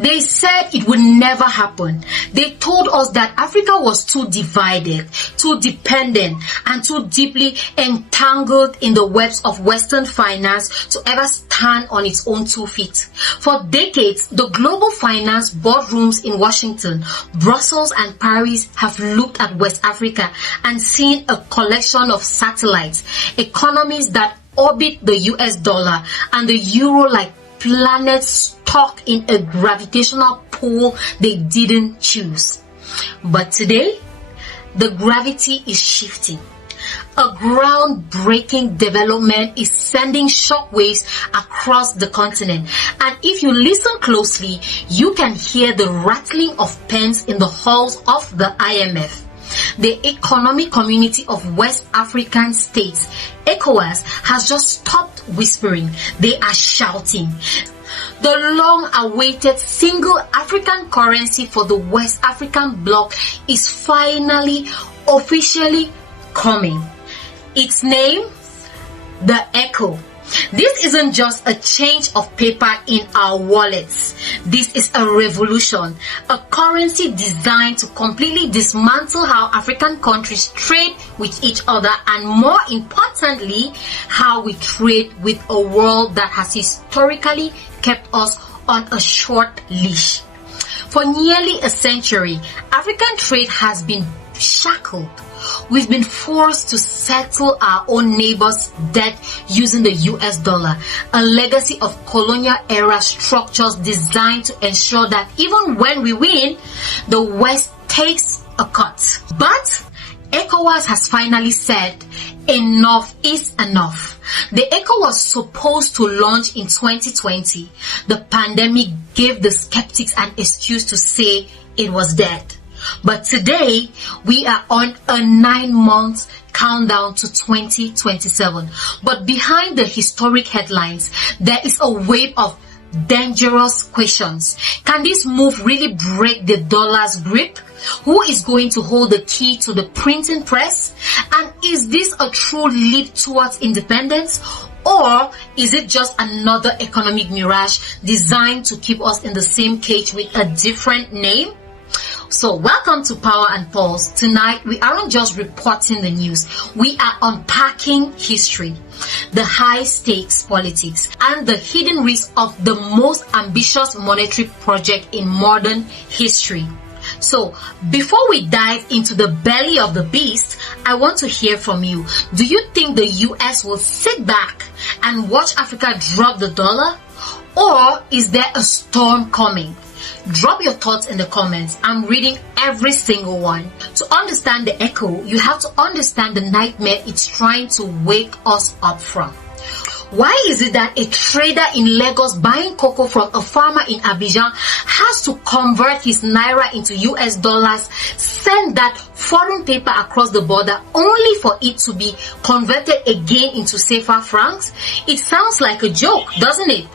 They said it would never happen. They told us that Africa was too divided, too dependent, and too deeply entangled in the webs of Western finance to ever stand on its own 2 feet. For decades, the global finance boardrooms in Washington, Brussels, and Paris have looked at West Africa and seen a collection of satellites, economies that orbit the US dollar and the euro like planets stuck in a gravitational pull they didn't choose. But today, the gravity is shifting. A groundbreaking development is sending shockwaves across the continent. And if you listen closely, you can hear the rattling of pens in the halls of the IMF. The Economic Community of West African States, ECOWAS, has just stopped whispering. They are shouting. The long-awaited single African currency for the West African bloc is finally, officially coming. Its name? The ECO. This isn't just a change of paper in our wallets. This is a revolution, a currency designed to completely dismantle how African countries trade with each other and, more importantly, how we trade with a world that has historically kept us on a short leash. For nearly a century, African trade has been shackled. We've been forced to settle our own neighbors' debt using the US dollar, a legacy of colonial era structures designed to ensure that even when we win, the West takes a cut. But ECOWAS has finally said enough is enough. The ECO was supposed to launch in 2020. The pandemic gave the skeptics an excuse to say it was dead. But today, we are on a 9-month countdown to 2027. But behind the historic headlines, there is a wave of dangerous questions. Can this move really break the dollar's grip? Who is going to hold the key to the printing press? And is this a true leap towards independence? Or is it just another economic mirage designed to keep us in the same cage with a different name? So welcome to Power and Pulse. Tonight, we aren't just reporting the news. We are unpacking history, the high stakes politics, and the hidden risks of the most ambitious monetary project in modern history. So before we dive into the belly of the beast, I want to hear from you. Do you think the US will sit back and watch Africa drop the dollar? Or is there a storm coming? Drop your thoughts in the comments. I'm reading every single one. To understand the ECO, you have to understand the nightmare it's trying to wake us up from. Why is it that a trader in Lagos buying cocoa from a farmer in Abidjan has to convert his naira into US dollars, send that foreign paper across the border only for it to be converted again into safer francs? It sounds like a joke, doesn't it?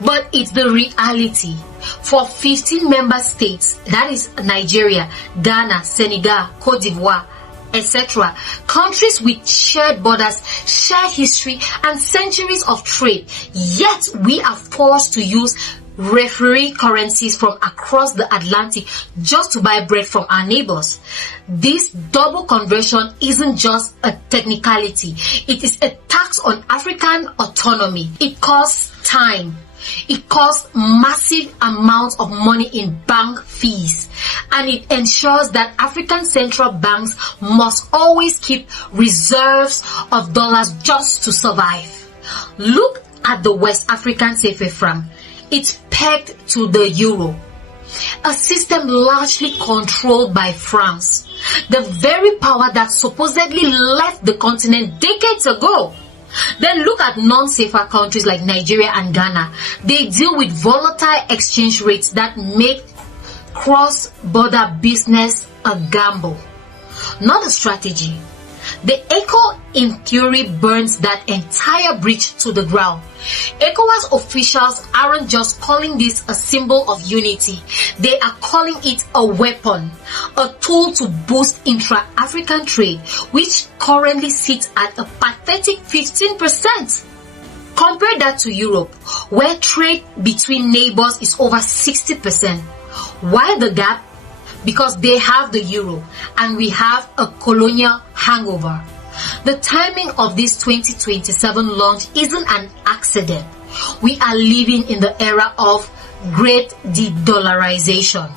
But it's the reality. For 15 member states, that is Nigeria, Ghana, Senegal, Cote d'Ivoire, etc., countries with shared borders, shared history, and centuries of trade, yet we are forced to use referee currencies from across the Atlantic just to buy bread from our neighbors. This double conversion isn't just a technicality. It is a tax on African autonomy. It costs time. It costs massive amounts of money in bank fees, and it ensures that African central banks must always keep reserves of dollars just to survive. Look at the West African CFA franc. It's pegged to the euro, a system largely controlled by France, the very power that supposedly left the continent decades ago. Then look at non-safer countries like Nigeria and Ghana. They deal with volatile exchange rates that make cross-border business a gamble, not a strategy. The ECO, in theory, burns that entire breach to the ground. ECOWAS officials aren't just calling this a symbol of unity. They are calling it a weapon, a tool to boost intra-African trade, which currently sits at a pathetic 15%. Compare that to Europe, where trade between neighbors is over 60%. Why the gap? Because they have the euro and we have a colonial hangover. The timing of this 2027 launch isn't an accident. We are living in the era of great de-dollarization.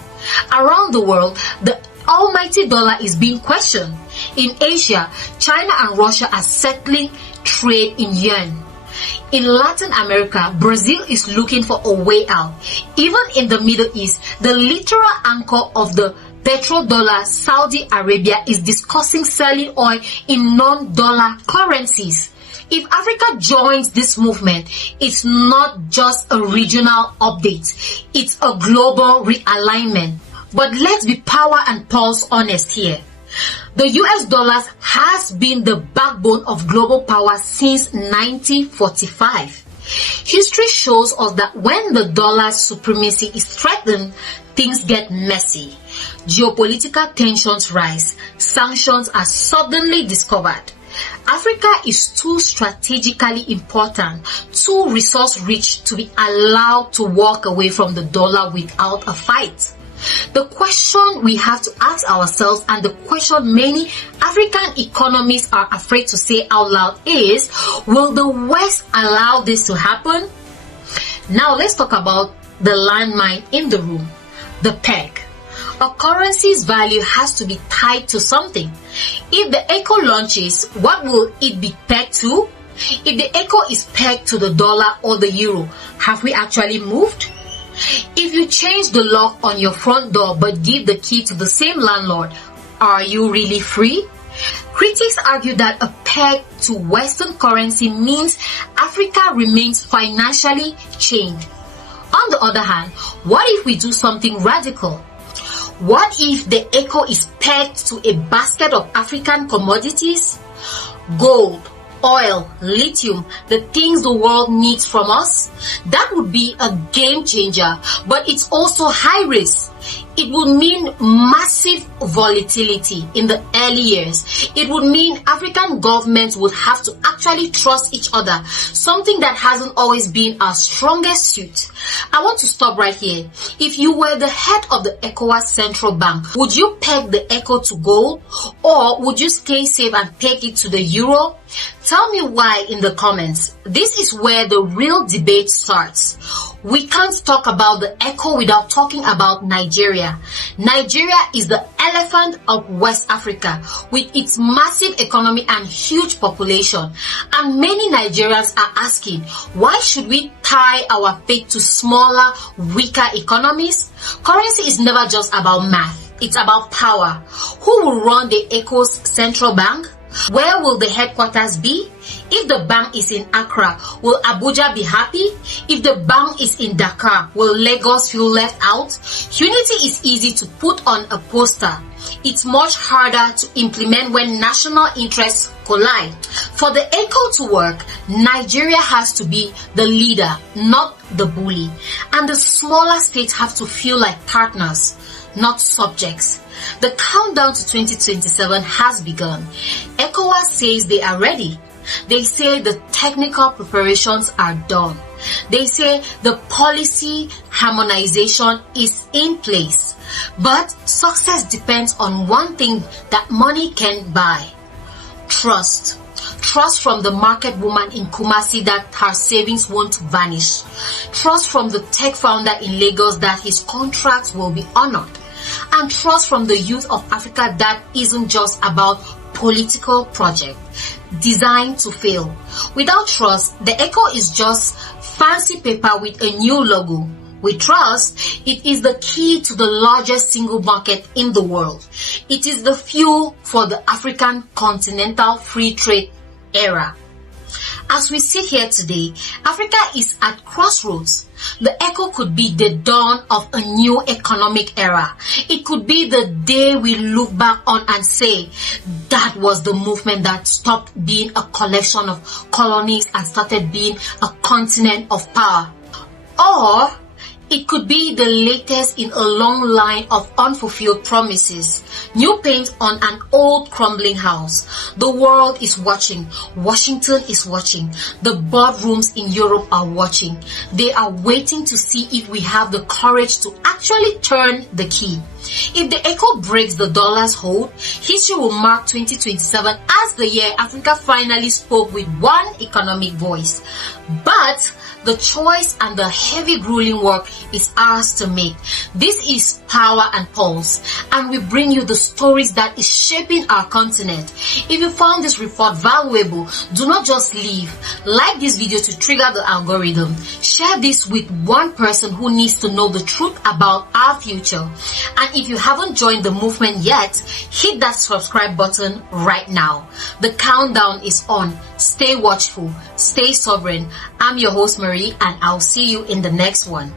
Around the world, the almighty dollar is being questioned. In Asia, China and Russia are settling trade in yuan. In Latin America, Brazil is looking for a way out. Even in the Middle East, the literal anchor of the petrodollar, Saudi Arabia, is discussing selling oil in non-dollar currencies. If Africa joins this movement, it's not just a regional update, it's a global realignment. But let's be power and pulse honest here. The US dollar has been the backbone of global power since 1945. History shows us that when the dollar's supremacy is threatened, things get messy. Geopolitical tensions rise, sanctions are suddenly discovered. Africa is too strategically important, too resource-rich to be allowed to walk away from the dollar without a fight. The question we have to ask ourselves, and the question many African economists are afraid to say out loud, is, will the West allow this to happen? Now let's talk about the landmine in the room, the peg. A currency's value has to be tied to something. If the echo launches, what will it be pegged to? If the echo is pegged to the dollar or the euro, have we actually moved? If you change the lock on your front door but give the key to the same landlord, are you really free? Critics argue that a peg to Western currency means Africa remains financially chained. On the other hand, what if we do something radical? What if the echo is pegged to a basket of African commodities? Gold, oil, lithium, the things the world needs from us? That would be a game changer, but it's also high risk. It would mean massive volatility in the early years. It would mean African governments would have to actually trust each other, something that hasn't always been our strongest suit. I want to stop right here. If you were the head of the ECOWAS Central Bank, would you peg the echo to gold, or would you stay safe and peg it to the euro? Tell me why in the comments. This is where the real debate starts. We can't talk about the echo without talking about Nigeria. Nigeria is the elephant of West Africa with its massive economy and huge population. And many Nigerians are asking, why should we tie our fate to smaller, weaker economies? Currency is never just about math. It's about power. Who will run the ECOWAS Central Bank? Where will the headquarters be? If the bank is in Accra, will Abuja be happy? If the bank is in Dakar, will Lagos feel left out? Unity is easy to put on a poster. It's much harder to implement when national interests collide. For the ECO to work, Nigeria has to be the leader, not the bully. And the smaller states have to feel like partners, not subjects. The countdown to 2027 has begun. ECOWAS says they are ready. They say the technical preparations are done. They say the policy harmonization is in place. But success depends on one thing that money can buy: trust. Trust from the market woman in Kumasi that her savings won't vanish. Trust from the tech founder in Lagos that his contracts will be honored. And trust from the youth of Africa that isn't just about political project designed to fail. Without trust, the ECO is just fancy paper with a new logo. With trust, it is the key to the largest single market in the world. It is the fuel for the African continental free trade era. As we sit here today, Africa is at crossroads. The ECO could be the dawn of a new economic era. It could be the day we look back on and say, that was the movement that stopped being a collection of colonies and started being a continent of power. Or It could be the latest in a long line of unfulfilled promises. New paint on an old crumbling house. The world is watching. Washington is watching. The boardrooms in Europe are watching. They are waiting to see if we have the courage to actually turn the key. If the echo breaks the dollar's hold, history will mark 2027 as the year Africa finally spoke with one economic voice. But the choice and the heavy grueling work is ours to make. This is Power and Pulse, and we bring you the stories that is shaping our continent. If you found this report valuable, do not just leave. Like this video to trigger the algorithm. Share this with one person who needs to know the truth about our future. And if you haven't joined the movement yet, hit that subscribe button right now. The countdown is on. Stay watchful, stay sovereign. I'm your host Marie, and I'll see you in the next one.